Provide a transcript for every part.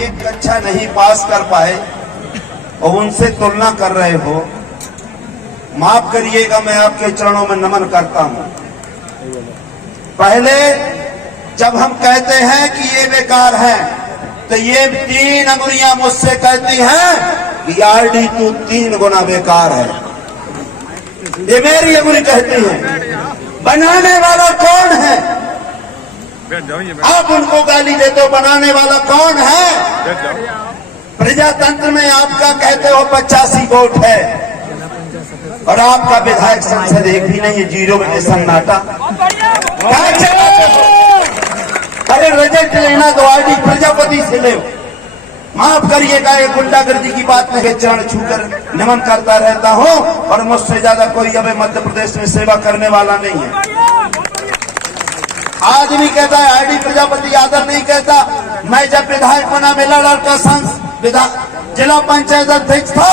एक कक्षा नहीं पास कर पाए और उनसे तुलना कर रहे हो, माफ करिएगा, मैं आपके चरणों में नमन करता हूं। पहले जब हम कहते हैं कि ये बेकार है, तो ये 3 अंगुलियां मुझसे कहती हैं कि आरडी तू 3 गुना बेकार है। ये मेरी अंगुली कहती है। बनाने वाला कौन है? आप उनको गाली देते हो, बनाने वाला कौन है? प्रजातंत्र में आपका कहते हो 85 वोट है और आपका विधायक संसद एक भी नहीं है, 0 में सन्नाटा। अरे रिजल्ट लेना तो आरडी प्रजापति से ले। माफ करिएगा, ये गुंडागर्दी की बात नहीं, चरण छूकर नमन करता रहता हूं और मुझसे ज्यादा कोई अब मध्य प्रदेश में सेवा करने वाला नहीं है। आदमी कहता है आरडी प्रजापति आदर नहीं कहता। मैं जब विधायक बना, मेलालाल का जिला पंचायत अध्यक्ष था,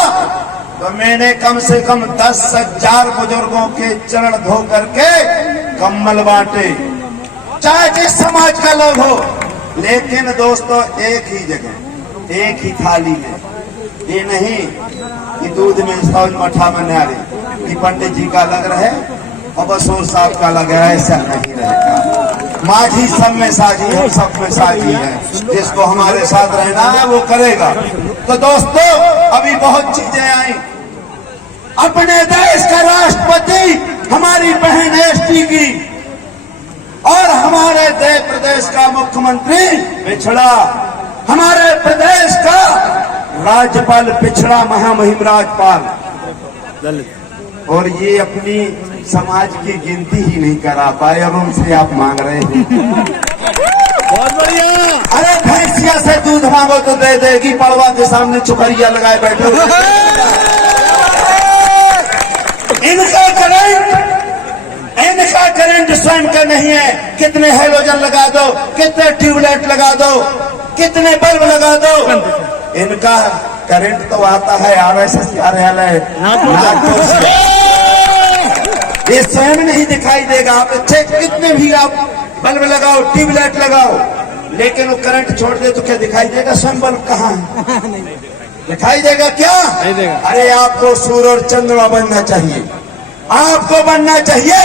तो मैंने कम से कम 10,000 बुजुर्गों के चरण धो करके कम्बल बांटे, चाहे जिस समाज का लोग हो। लेकिन दोस्तों, एक ही जगह, एक ही थाली में, ये नहीं कि दूध में सौज मठा में न्यारे, कि पंडित जी का अलग रहे और बसोर साहब का अलग है, ऐसा नहीं रहेगा। माझी सब में साझी है, सब में साझी है। जिसको हमारे साथ रहना है वो करेगा। तो दोस्तों, अभी बहुत चीजें आई। अपने देश का राष्ट्रपति हमारी बहन एसटी की और हमारे देश प्रदेश का मुख्यमंत्री पिछड़ा, हमारे प्रदेश का राज्यपाल पिछड़ा, महामहिम राज्यपाल, और ये अपनी समाज की गिनती ही नहीं करा पाए और उनसे आप मांग रहे हैं। बहुत बढ़िया। अरे भैंसिया से दूध मांगो तो दे देगी, पड़वा के सामने चुकरिया लगाए बैठे। इनका करंट स्वयं का नहीं है। कितने हैलोजन लगा दो, कितने ट्यूबलाइट लगा दो, कितने बल्ब लगा दो, इनका करंट तो आता है RSS कार्यालय नागपुर से। ये स्वयं नहीं दिखाई देगा। आप अच्छे कितने भी आप बल्ब लगाओ, ट्यूबलाइट लगाओ, लेकिन वो करंट छोड़ दे तो क्या दिखाई देगा? स्वयं बल्ब कहाँ है? दिखाई देगा क्या? अरे आपको सूर्य और चंद्रमा बनना चाहिए। आपको बनना चाहिए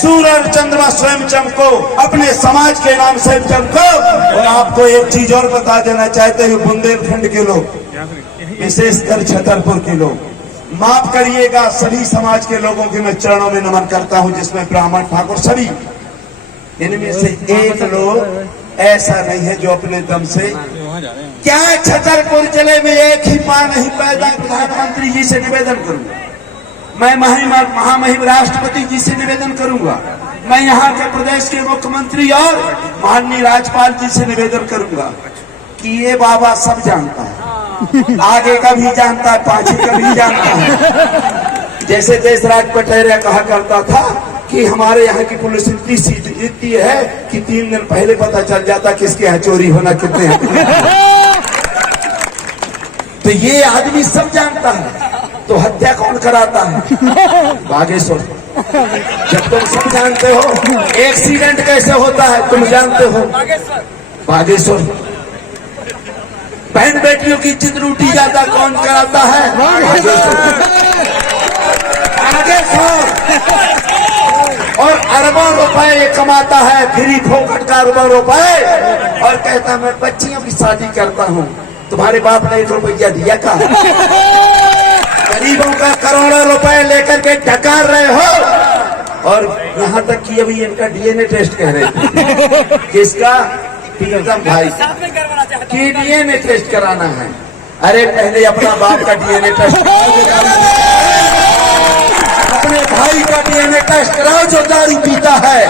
सूर्य और चंद्रमा, स्वयं चमको, अपने समाज के नाम से चमको। और आपको एक चीज और बता देना चाहते हैं, बुंदेलखंड के लोग, विशेषकर छतरपुर के लोग, माफ करिएगा, सभी समाज के लोगों के मैं चरणों में नमन करता हूं, जिसमें ब्राह्मण ठाकुर सभी, इनमें से एक लोग ऐसा नहीं है जो अपने दम से, क्या छतरपुर जिले में एक ही मां नहीं पैदा? प्रधानमंत्री जी से निवेदन करूंगा, मैं महामहिम राष्ट्रपति जी से निवेदन करूंगा, मैं यहाँ के प्रदेश के मुख्यमंत्री और माननीय राज्यपाल जी से निवेदन करूंगा कि ये बाबा सब जानता है, आगे का भी जानता है, पाछे का भी जानता है। जैसे देशराज पटेरिया कहा करता था कि हमारे यहाँ की पुलिस इतनी सीट जीतती है कि 3 दिन पहले पता चल जाता किसके यहाँ चोरी होना, कितने तो ये आदमी सब जानता है। तो हत्या कौन कराता है? बागेश्वर। जब तुम सब जानते हो, एक्सीडेंट कैसे होता है तुम जानते हो, बागेश्वर। बहन बेटियों की इज्जत लूटी जाता कौन कराता है? बागेश्वर। और अरबों रुपए ये कमाता है, फ्री फोकट का अरबों रुपए, और कहता मैं बच्चियों की शादी करता हूँ। तुम्हारे बाप ने 1 रुपया दिया का? गरीबों का करोड़ों रुपए लेकर के डकार रहे हो। और यहाँ तक कि अभी इनका DNA टेस्ट कह रहे थे। किसका? प्रीतम भाई की DNA टेस्ट कराना है। अरे पहले अपना बाप का DNA टेस्ट कराओ, अपने भाई का DNA टेस्ट कराओ जो दारू पीता है,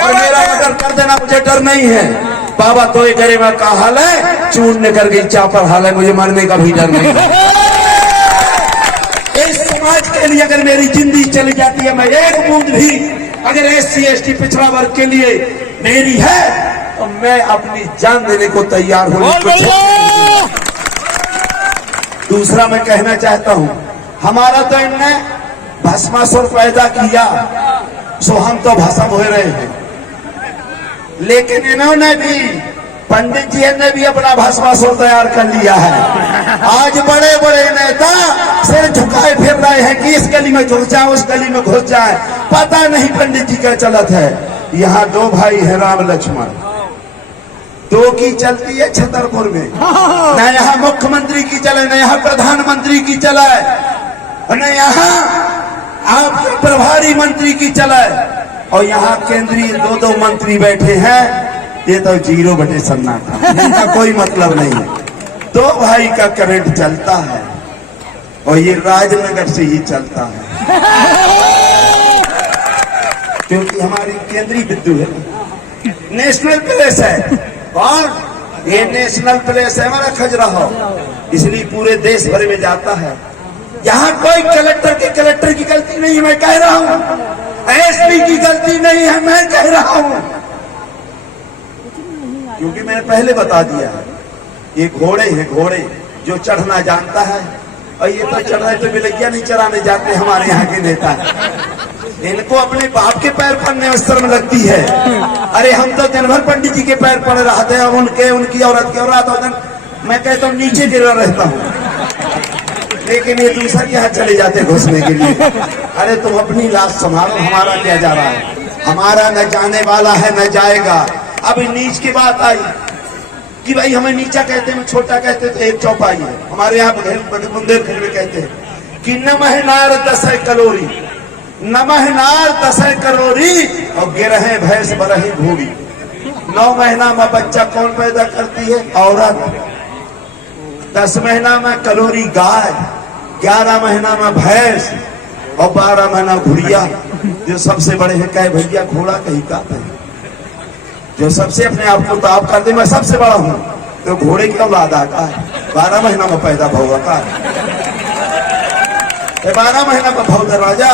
और मेरा मगर कर देना, मुझे डर नहीं है। बाबा तो ये गरेबा का हाल है, चूरने कर गई चापर हाल है, मुझे मरने का भी डर नहीं है। इस समाज के लिए अगर मेरी जिंदगी चली जाती है, मैं एक बूंद भी अगर SC ST पिछड़ा वर्ग के लिए मेरी है, तो मैं अपनी जान देने को तैयार हूं। दूसरा मैं कहना चाहता हूं, हमारा तो इनने भस्मासुर पैदा किया, सो हम तो भस्म हो रहे हैं, लेकिन इन्होंने भी पंडित जी ने भी अपना भस्मासुर तैयार कर लिया है। आज बड़े बड़े नेता सिर झुकाए फिर रहे हैं कि इस गली में घुस जाए, उस गली में घुस जाए। पता नहीं पंडित जी क्या चलत है। यहाँ दो भाई है, राम लक्ष्मण, दो की चलती है छतरपुर में, न यहाँ मुख्यमंत्री की चले, न यहाँ प्रधानमंत्री की चले, न यहाँ आपके प्रभारी मंत्री की चले, और यहाँ केंद्रीय दो दो मंत्री बैठे हैं। ये तो 0 सन्नाटा, इनका कोई मतलब नहीं है। दो भाई का करंट चलता है और ये राजनगर से ही चलता है, क्योंकि हमारी केंद्रीय विद्युत है, नेशनल प्लेस है। और ये नेशनल प्लेस है हमारा खजुराहो, इसलिए पूरे देश भर में जाता है। यहाँ कोई कलेक्टर की गलती नहीं है, मैं कह रहा हूँ। एसपी की गलती नहीं है, मैं कह रहा हूँ, क्योंकि मैंने पहले बता दिया है। ये घोड़े हैं, घोड़े जो चढ़ना जानता है, और ये तो चढ़ रहे तो बिलैया नहीं चराने जाते हमारे यहाँ के नेता। इनको अपने बाप के पैर पड़ने में शर्म लगती है। अरे हम तो दिन भर पंडित जी के पैर पड़ रहे थे, उनके, उनकी औरत के, और रात मैं कहता हूँ नीचे गिरा रहता हूँ, लेकिन ये दूसरा के यहाँ चले जाते घुसने के लिए। अरे तुम अपनी लाश संभालो, हमारा क्या जा रहा है? हमारा न जाने वाला है न जाएगा। अब नीच की बात आई कि भाई हमें नीचा कहते हैं, छोटा कहते तो एक चौपाई है। हमारे यहाँ बुंदेलखंड में कहते हैं कि नमः नार 10 कलोरी, नमः नार 10 कलोरी, और गिरहे भैंस बरही घोड़ी। 9 महीना में बच्चा कौन पैदा करती है? औरत। 10 महीना में कलोरी गाय, 11 महीना में भैंस, और 12 महीना घुड़िया। जो सबसे बड़े हैं कहे भैया घोड़ा कहीं कहते हैं, जो सबसे अपने आप को ताब कर दे मैं सबसे बड़ा हूं, तो घोड़े की औलाद आता है। 12 महीना में पैदा होगा का, 12 महीना में भाव दरवाजा।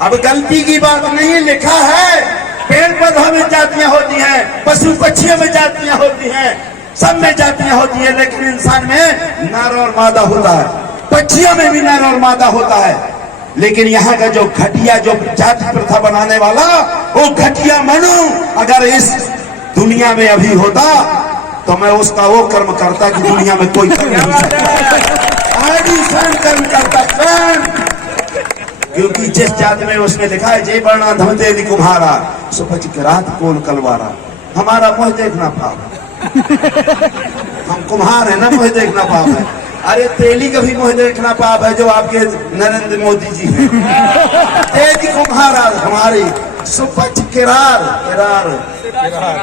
अब गलती की बात नहीं, लिखा है पेड़ पौधों में जातियां होती हैं, पशु पक्षियों में जातियां होती हैं, सब में जातियां होती हैं, लेकिन इंसान में नर और मादा होता है। पक्षियों में भी नर और मादा होता है। लेकिन यहाँ का जो घटिया, जो जाति प्रथा बनाने वाला, वो घटिया मनु अगर इस दुनिया में अभी होता तो मैं उसका वो कर्म करता कि दुनिया में कोई कर्म नहीं सकता। आदि स्वयं कर्म करता, स्वयं। क्योंकि जिस जाति में उसमें लिखा है जय वर्णा धमदेली कुम्हारा सुपच रात कोल कलवारा। हमारा मुँह देखना पाप, हम कुम्हार है ना, मुँह देखना पाप है। अरे तेली का भी मुँह देखना पाप है, जो आपके नरेंद्र मोदी जी हैं। तेली कुम्हारा हमारी सुपच किरार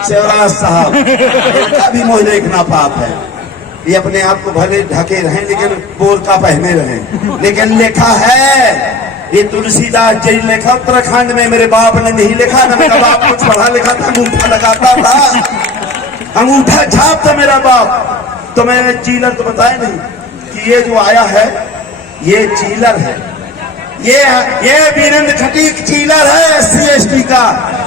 शिवराज साहब, इनका भी मुँह देखना पाप है। ये अपने आप को भले ढके रहें, लेकिन बोरका पहने रहें। लेकिन लिखा है, ये तुलसीदास जी लिखा उत्तराखंड में, मेरे बाप ने नहीं लिखा ना, मेरा बाप कुछ पढ़ा लिखा था, अंगूठा लगाता था, अंगूठा छापता मेरा बाप। तो मैंने चीलर तो बताया नहीं कि ये जो आया है ये चीलर है, ये वीरेंद्र खटीक चीलर है SC ST का।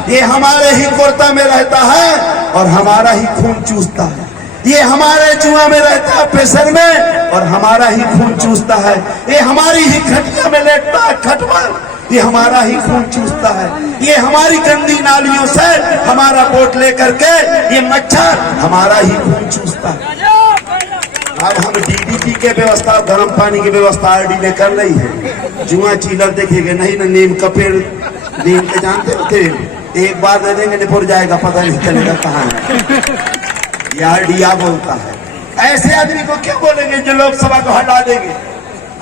ये हमारे ही कुर्ता में रहता है और हमारा ही खून चूसता है। ये हमारे जुआ में रहता है, प्रेशर में, और हमारा ही खून चूसता है। ये हमारी ही खटिया में लेटता है, खटमल, ये हमारा ही खून चूसता है। ये हमारी गंदी नालियों से हमारा वोट लेकर के ये मच्छर हमारा ही खून चूसता है। अब हम DDT के व्यवस्था, गर्म पानी की व्यवस्था RD ने कर रही है। जुआ चीलर देखेंगे नहीं ना, नीम का पेड़, नीम के जानते होते, एक बार दे देंगे निपुर जाएगा, पता नहीं चलेगा कहाँ है। RD बोलता है। ऐसे आदमी को क्यों बोलेंगे जो लोकसभा को हटा देंगे?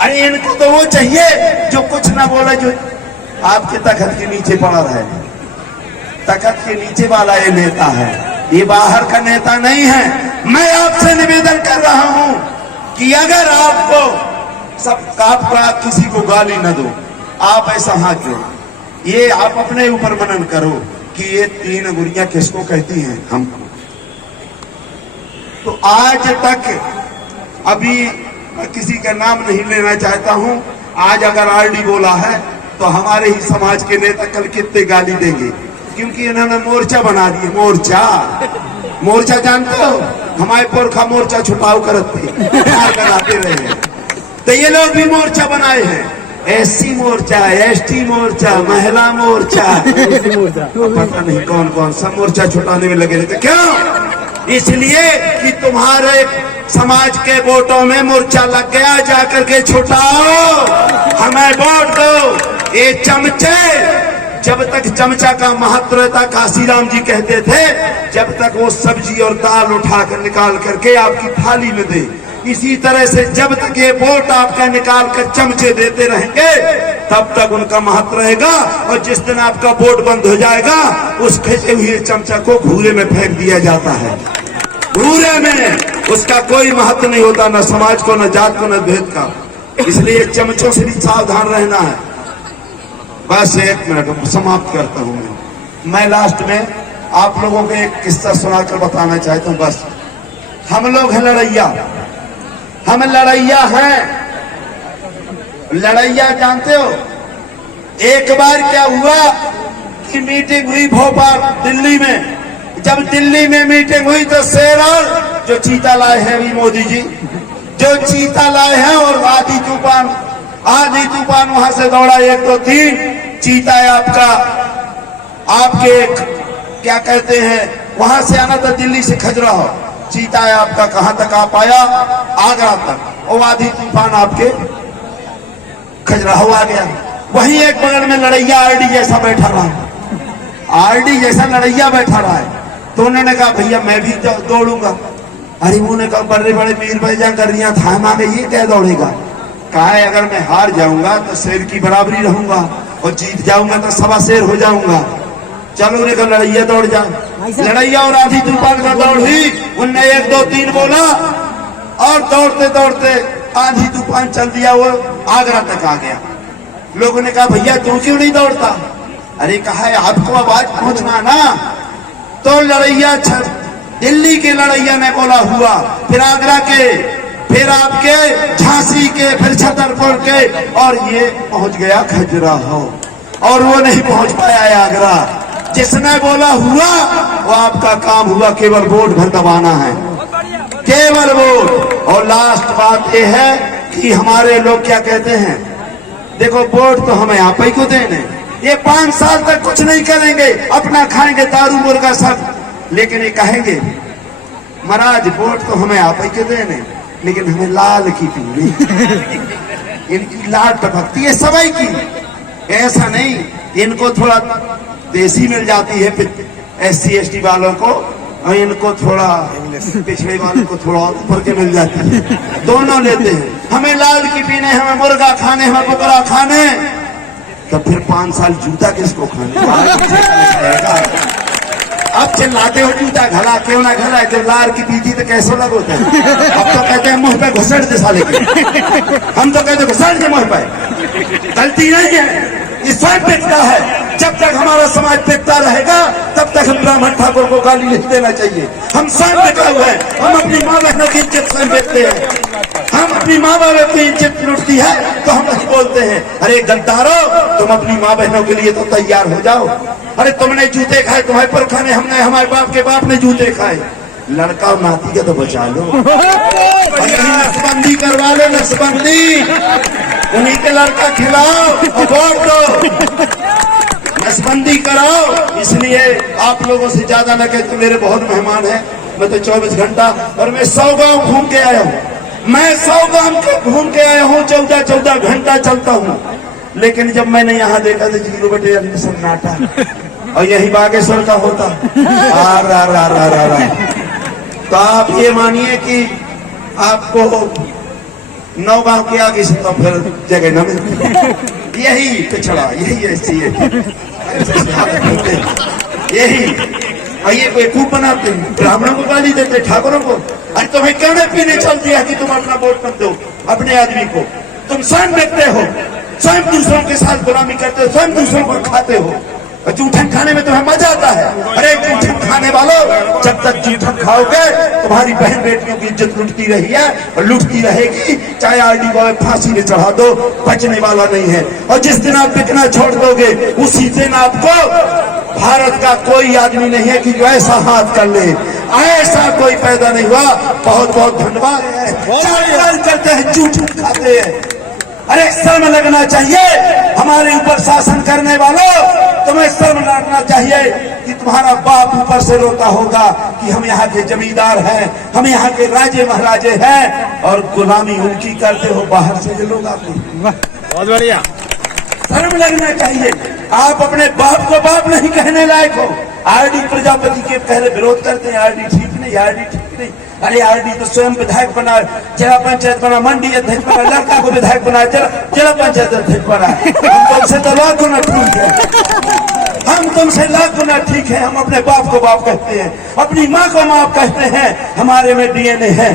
अरे इनको तो वो चाहिए जो कुछ ना बोले, जो आपके तखत के नीचे पड़ा रहे। तखत के नीचे वाला ये नेता है, ये बाहर का नेता नहीं है। मैं आपसे निवेदन कर रहा हूं कि अगर आप किसी को गाली न दो, आप ऐसा हाथ जोड़ो, ये आप अपने ऊपर मनन करो कि ये 3 गुड़ियां किसको कहती हैं, हमको। तो आज तक, अभी मैं किसी का नाम नहीं लेना चाहता हूं, आज अगर RD बोला है तो हमारे ही समाज के नेता कल कितने गाली देंगे, क्योंकि इन्होंने मोर्चा बना दिए। मोर्चा जानते हो, हमारे पुरखा मोर्चा छुपाव करते लगाते रहे, तो ये लोग भी मोर्चा बनाए हैं। SC मोर्चा, ST मोर्चा, महिला मोर्चा, पता नहीं कौन कौन सा मोर्चा छुटाने में लगे रहते। क्यों? इसलिए कि तुम्हारे समाज के वोटों में मूर्छा लग गया, जाकर के छुटाओ, हमें वोट दो। ये चमचे, जब तक चमचा का महत्व रहता, काशीराम जी कहते थे, जब तक वो सब्जी और दाल उठाकर निकाल करके आपकी थाली में दे, इसी तरह से जब तक ये वोट आपका निकाल कर चमचे देते रहेंगे तब तक उनका महत्व रहेगा। और जिस दिन आपका वोट बंद हो जाएगा, उस खींचे हुए चमचा को भूरे में फेंक दिया जाता है। भूरे में उसका कोई महत्व नहीं होता, न समाज को, न जात को, न भेद का। इसलिए चमचों से भी सावधान रहना है। बस एक मिनट समाप्त करता हूं मैं लास्ट में आप लोगों को एक किस्सा सुनाकर बताना चाहता हूं। बस हम लोग हैं लड़ैया, हम लड़ैया हैं। लड़ैया जानते हो? एक बार क्या हुआ कि मीटिंग हुई भोपाल दिल्ली में। जब दिल्ली में मीटिंग हुई तो शेरर जो चीता लाए हैं अभी मोदी जी, जो चीता लाए हैं, और आधी तूफान वहां से दौड़ा 1 2 3 चीता है आपका, आपके क्या कहते हैं, वहां से आना था दिल्ली से खजुराहो, चीता है आपका कहां तक आ पाया? आगरा तक। और आधी तूफान आपके खजुराहो आ गया। वहीं एक बगल में लड़ैया आरडी जैसा बैठा रहा, आरडी जैसा लड़ैया बैठा रहा है। तो उन्होंने कहा भैया मैं भी दौड़ूंगा। अरे उन्होंने कहा बड़े बड़े मीर भैया कर रही था, मांगे ये क्या दौड़ेगा? कहा है अगर मैं हार जाऊंगा तो शेर की बराबरी रहूंगा, और जीत जाऊंगा तो सवा शेर हो जाऊंगा। चलो उन्हें कहा लड़ैया दौड़ जा। लड़ैया और आधी तूफान का दौड़ हुई। उनने 1 2 3 बोला और दौड़ते दौड़ते आधी तूफान चल दिया, वो आगरा तक आ गया। लोगों ने कहा भैया तू क्यों नहीं दौड़ता? अरे कहा है आपको आवाज पहुंचना ना। तो लड़ैया दिल्ली के लड़ैया ने बोला हुआ, फिर आगरा के, फिर आपके झांसी के, फिर छतरपुर के, और ये पहुंच गया खजुराहो। और वो नहीं पहुंच पाया आगरा। जिसने बोला हुआ वो आपका काम हुआ, केवल वोट भर दबाना है, केवल वोट। और लास्ट बात ये है कि हमारे लोग क्या कहते हैं, देखो वोट तो हमें आप ही को देने, ये 5 साल तक कुछ नहीं करेंगे, अपना खाएंगे दारू मुर्गा सब, लेकिन ये कहेंगे महाराज वोट तो हमें आप ही को देने, लेकिन हमें लाल की पीली, इनकी लाल टपकती है सबाई की। ऐसा नहीं, इनको थोड़ा देसी मिल जाती है SC ST वालों को, और इनको थोड़ा पिछड़े वालों को थोड़ा ऊपर के मिल जाती है, दोनों लेते हैं। हमें लाल की पीने, हमें मुर्गा खाने, हमें बकरा खाने, तो फिर 5 साल जूता किसको खाने? अब चिल्लाते हो जूता घला क्यों ना घला, जब लाल की पीती तो कैसे लग होता है। अब तो कहते हैं मुंह पे घुसड़ दे साले के, हम तो कहते घुसड़ के मुंह पे। गलती नहीं है, ये स्वयं पिटता है। जब तक हमारा समाज पिटता रहेगा तब तक हम ब्राह्मण ठाकुर को गाली नहीं देना चाहिए। हम स्वयं पिटा हुए हैं, हम अपनी माँ बहनों की इज्जत स्वयं बेचते हैं, हम अपनी माँ बहनों की इज्जत लुटती है तो हम नहीं बोलते हैं अरे गद्दारो तुम अपनी माँ बहनों के लिए तो तैयार हो जाओ। अरे तुमने जूते खाए, तुम्हारे पुरखा ने, हमने, हमारे बाप के बाप ने जूते खाए, लड़का और नाती का तो बचा लो। नसबंदी करवा लो, नसबंदी, उन्हीं के लड़का खिलाओ और वोट दो, नसबंदी कराओ। इसलिए आप लोगों से ज्यादा न कहते, मेरे बहुत मेहमान हैं, मैं तो 24 घंटा, और मैं 100 गांव घूम के आया हूँ, मैं 100 गांव घूम के आया हूँ, 14 घंटा चलता हूँ। लेकिन जब मैंने यहाँ देखा तो 0 बटे सन्नाटा, और यही बागेश्वर का होता तो आप ये मानिए कि आपको 9 गांव के आगे से तो फिर जगह न मिलती। यही पिछड़ा, यही ऐसी है, यही। और ये कोई खूब बनाते हैं, ब्राह्मणों को गाली देते, ठाकुरों को। अरे तुम्हें क्यों नहीं पीने चलती है कि तुम अपना वोट मत दो अपने आदमी को? तुम स्वयं देखते हो, स्वयं दूसरों के साथ गुलामी करते हो, स्वयं दूसरों को खाते हो। जूठन खाने में तुम्हें मजा आता है। अरे जूठन खाने वालों, जब तक जूठन खाओगे तुम्हारी बहन बेटियों की इज्जत लुटती रही है और लुटती रहेगी, चाहे आरडी को फांसी में चढ़ा दो, बचने वाला नहीं है। और जिस दिन आप बिकना छोड़ दोगे उसी दिन आपको भारत का कोई आदमी नहीं है कि जो ऐसा हाथ कर ले, ऐसा कोई पैदा नहीं हुआ। बहुत बहुत धन्यवाद। करते हैं, जूठन खाते हैं। अरे शर्म लगना चाहिए हमारे ऊपर शासन करने वालों। तुम्हें शर्म लगना चाहिए कि तुम्हारा बाप ऊपर से रोता होगा कि हम यहाँ के जमींदार हैं, हम यहाँ के राजे महाराजे हैं और गुलामी उनकी करते हो बाहर से जो लोग आते हैं। बहुत बढ़िया। शर्म लगना चाहिए। आप अपने बाप को बाप नहीं कहने लायक हो। आरडी प्रजापति के पहले विरोध करते हैं, आरडी ठीक नहीं, आरडी ठीक नहीं। अरे आरडी तो स्वयं विधायक बना, जिला पंचायत बना, मंडी अध्यक्ष बना, लड़का को विधायक बना, जिला पंचायत अध्यक्ष बना। हम तुमसे तो लाख गुना ठीक है, हम तुमसे लाख गुना ठीक है। हम अपने बाप को बाप कहते हैं, अपनी माँ को माँ कहते हैं, हमारे में डीएनए है।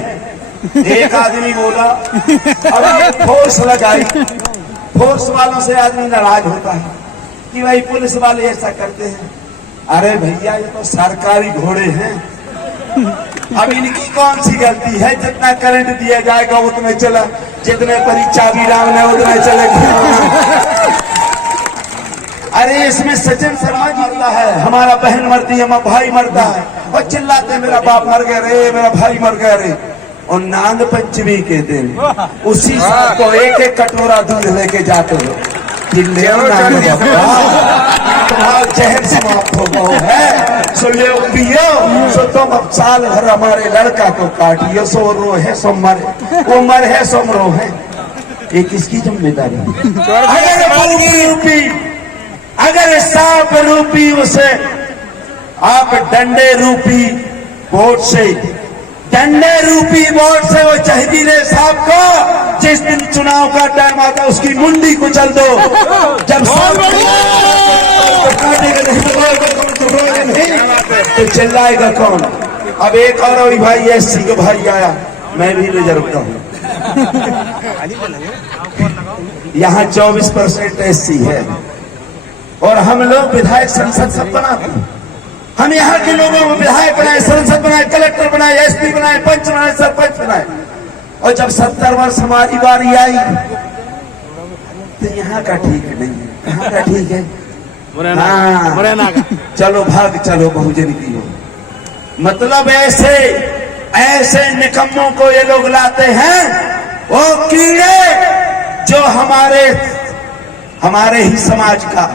एक आदमी बोला, अब फोर्स लगाई, फोर्स वालों से आदमी नाराज होता है कि भाई पुलिस वाले ऐसा करते हैं। अरे भैया ये तो सरकारी घोड़े हैं, अब इनकी कौन सी गलती है? जितना करंट दिया जाएगा उतने चला, जितने पर चाबी राम ने उतने चले। अरे इसमें सचिन शर्मा जी मरता है, हमारा बहन मरती है, हमारा भाई मरता है और चिल्लाते मेरा बाप मर गया रे, मेरा भाई मर गया रे। और नाग पंचमी के दिन उसी साल को एक एक कटोरा दूध लेके जाते हो, तुम्हारा जहर समाप्त हो गया है। सो ले पियो, सो तुम अब साल भर हमारे लड़का को काटियो, सो रो है सो मरे, वो मर है सो रो है। ये किसकी जिम्मेदारी? अगर सांप रूपी उसे आप डंडे रूपी वोट से, डंडे रूपी वोट से वो चहबीले साहब को जिस दिन चुनाव का टाइम आता उसकी मुंडी कुचल दो। जब काटेगा नहीं तो चिल्लाएगा कौन? अब एक और भाई एससी का भाई आया, मैं भी रिजर्व का हूँ। यहाँ 24% एससी है और हम लोग विधायक संसद सब बनाते हैं। हम यहाँ के लोगों को विधायक बनाए, सांसद बनाए, कलेक्टर बनाए, एसपी बनाए, पंच बनाए, सरपंच बनाए। और जब 70 वर्ष हमारी बारी आई तो यहाँ का ठीक नहीं है, कहाँ का ठीक है? हाँ, चलो भाग चलो बहुजन की हो। मतलब ऐसे ऐसे निकम्मों को ये लोग लाते हैं, वो कीड़े जो हमारे ही समाज का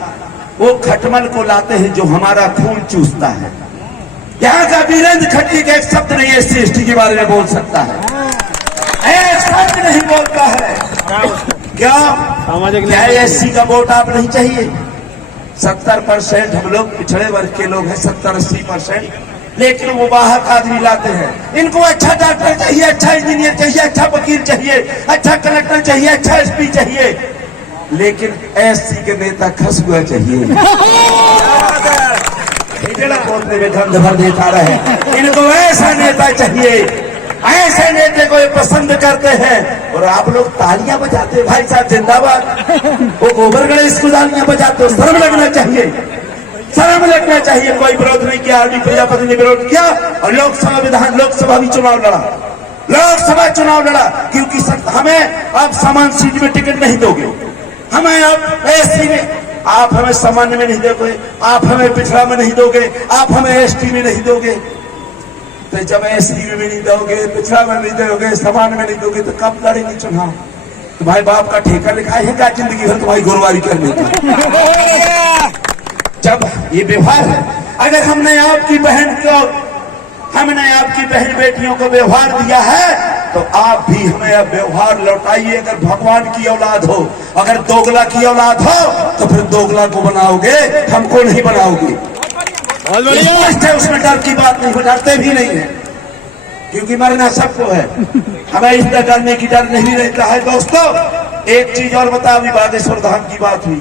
वो खटमल को लाते हैं जो हमारा खून चूसता है। यहाँ का वीरेंद्र खट्टी का एक शब्द नहीं एससी एसटी के बारे में बोल सकता है, एक शब्द नहीं बोलता है। क्या एससी का वोट आप नहीं चाहिए? 70% हम लोग पिछड़े वर्ग के लोग हैं, 70-80%, लेकिन वो बाहर का आदमी लाते हैं। इनको अच्छा डॉक्टर चाहिए, अच्छा इंजीनियर चाहिए, अच्छा वकील चाहिए, अच्छा कलेक्टर चाहिए, अच्छा एसपी चाहिए, लेकिन एससी के नेता खस हुआ चाहिए। बोलने में गंध भर देता रहे। इनको ऐसा नेता चाहिए, ऐसे नेता को ये पसंद करते हैं। और आप लोग तालियां बजाते हैं, भाई साहब जिंदाबाद। वो गोबर गणेश को तालियां बजाते हो, शर्म लगना चाहिए, शर्म लगना चाहिए। कोई विरोध नहीं किया, आरडी प्रजापति ने विरोध किया और लोकसभा भी चुनाव लड़ा, लोकसभा चुनाव लड़ा, क्योंकि हमें अब समान सीट में टिकट नहीं दोगे, हमें अब एससी में, आप हमें सामान्य में नहीं दोगे, आप हमें पिछड़ा में नहीं दोगे, आप हमें एसटी में नहीं दोगे। तो जब एसटी में भी नहीं दोगे, पिछड़ा में नहीं दोगे, सामान्य में नहीं दोगे, तो कब लड़ेंगे चुनाव? तुम्हारे बाप का ठेका लिखा है क्या जिंदगी भर तुम्हारी गोरवारी करने का? जब ये व्यवहार है, अगर हमने आपकी बहन बेटियों को व्यवहार दिया है तो आप भी हमें अब व्यवहार लौटाइए। अगर भगवान की औलाद हो, अगर दोगला की औलाद हो तो फिर दोगला को बनाओगे, हमको नहीं बनाओगे। उसमें डर की बात नहीं, डरते भी नहीं है, क्योंकि मरना सबको है, हमें इस तरह डरने की डर नहीं रहता है। दोस्तों एक चीज और बता, अभी बागेश्वर धाम की बात हुई,